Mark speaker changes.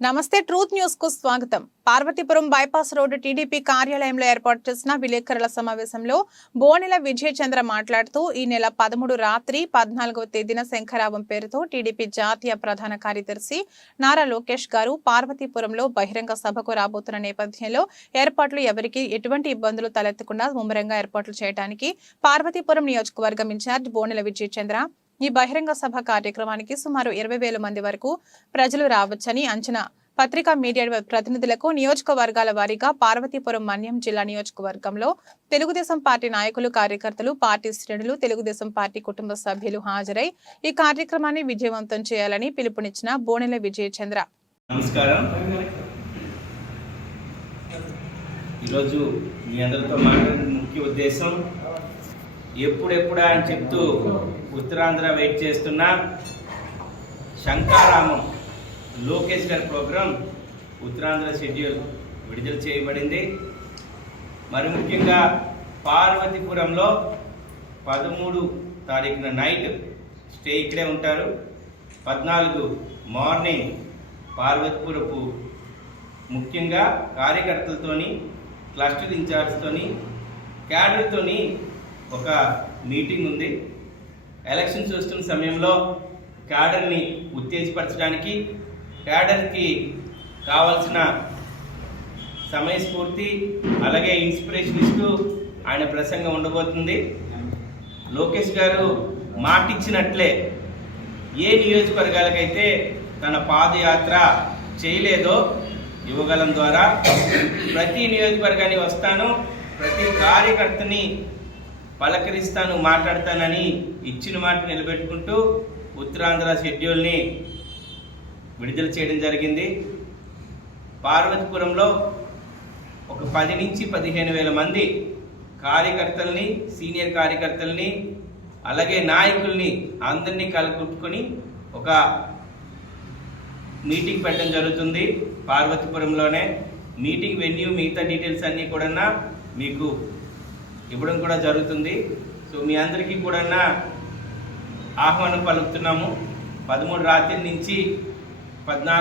Speaker 1: నమస్తే ట్రూత్ న్యూస్కు స్వాగతం. పార్వతీపురం బైపాస్ రోడ్డు టీడీపీ కార్యాలయంలో ఏర్పాటు చేసిన విలేకరుల సమావేశంలో బోనెల విజయ చంద్ర మాట్లాడుతూ ఈ నెల పదమూడు రాత్రి పద్నాలుగవ తేదీన శంఖరావం పేరుతో టీడీపీ జాతీయ ప్రధాన కార్యదర్శి నారా లోకేష్ గారు పార్వతీపురంలో బహిరంగ సభకు రాబోతున్న నేపథ్యంలో ఏర్పాట్లు ఎవరికి ఎటువంటి ఇబ్బందులు తలెత్తకుండా ముమ్మరంగా ఏర్పాట్లు చేయడానికి పార్వతీపురం నియోజకవర్గం ఇన్ఛార్జ్ బోనెల విజయ చంద్ర ఈ బహిరంగ సభ కార్యక్రమానికి సుమారు ఇరవై వేల మంది వరకు ప్రజలు రావచ్చని అంచనా. పత్రికా మీడియా ప్రతినిధులకు నియోజకవర్గాల వారీగా పార్వతీపురం మన్యం జిల్లా నియోజకవర్గంలో తెలుగుదేశం పార్టీ నాయకులు కార్యకర్తలు పార్టీ శ్రేణులు తెలుగుదేశం పార్టీ కుటుంబ సభ్యులు హాజరై ఈ కార్యక్రమాన్ని విజయవంతం చేయాలని పిలుపునిచ్చిన బోనెల విజయచంద్ర.
Speaker 2: నమస్కారం. ఈరోజు మీ అందరితో మాట్లాడిన ముఖ్య ఉద్దేశం ఎప్పుడెప్పుడా అని చెప్తూ ఉత్తరాంధ్ర వెయిట్ చేస్తున్న శంకారామం లోకేష్ గారి ప్రోగ్రాం ఉత్తరాంధ్ర షెడ్యూల్ విడుదల చేయబడింది. మరి ముఖ్యంగా పార్వతీపురంలో పదమూడు తారీఖున నైట్ స్టే ఇక్కడే ఉంటారు. పద్నాలుగు మార్నింగ్ పార్వతీపురపు ముఖ్యంగా కార్యకర్తలతోని క్లస్టర్ ఇన్ఛార్జ్తోని క్యాడర్తోని ఒక మీటింగ్ ఉంది. ఎలక్షన్స్ వస్తున్న సమయంలో క్యాడర్ని ఉత్తేజపరచడానికి క్యాడర్కి కావాల్సిన సమయస్ఫూర్తి అలాగే ఇన్స్పిరేషన్ ఇస్తూ ఆయన ప్రసంగం ఉండబోతుంది. లోకేష్ గారు మాటిచ్చినట్లే ఏ నియోజకవర్గాలకైతే తన పాదయాత్ర చేయలేదో యువగలం ద్వారా ప్రతి నియోజకవర్గాన్ని వస్తాను ప్రతి కార్యకర్తని పలకరిస్తాను మాట్లాడతానని ఇచ్చిన మాట నిలబెట్టుకుంటూ ఉత్తరాంధ్ర షెడ్యూల్ని విడుదల చేయడం జరిగింది. పార్వతీపురంలో ఒక పది నుంచి పదిహేను వేల మంది కార్యకర్తల్ని సీనియర్ కార్యకర్తల్ని అలాగే నాయకుల్ని అందరినీ కలగొట్టుకొని ఒక మీటింగ్ పెట్టడం జరుగుతుంది పార్వతీపురంలోనే. మీటింగ్ వెన్యూ మిగతా డీటెయిల్స్ అన్నీ కూడా మీకు ఇవ్వడం కూడా జరుగుతుంది. సో మీ అందరికీ కూడా ఆహ్వానం పలుకుతున్నాము. పదమూడు రాత్రి నుంచి పద్నాలుగు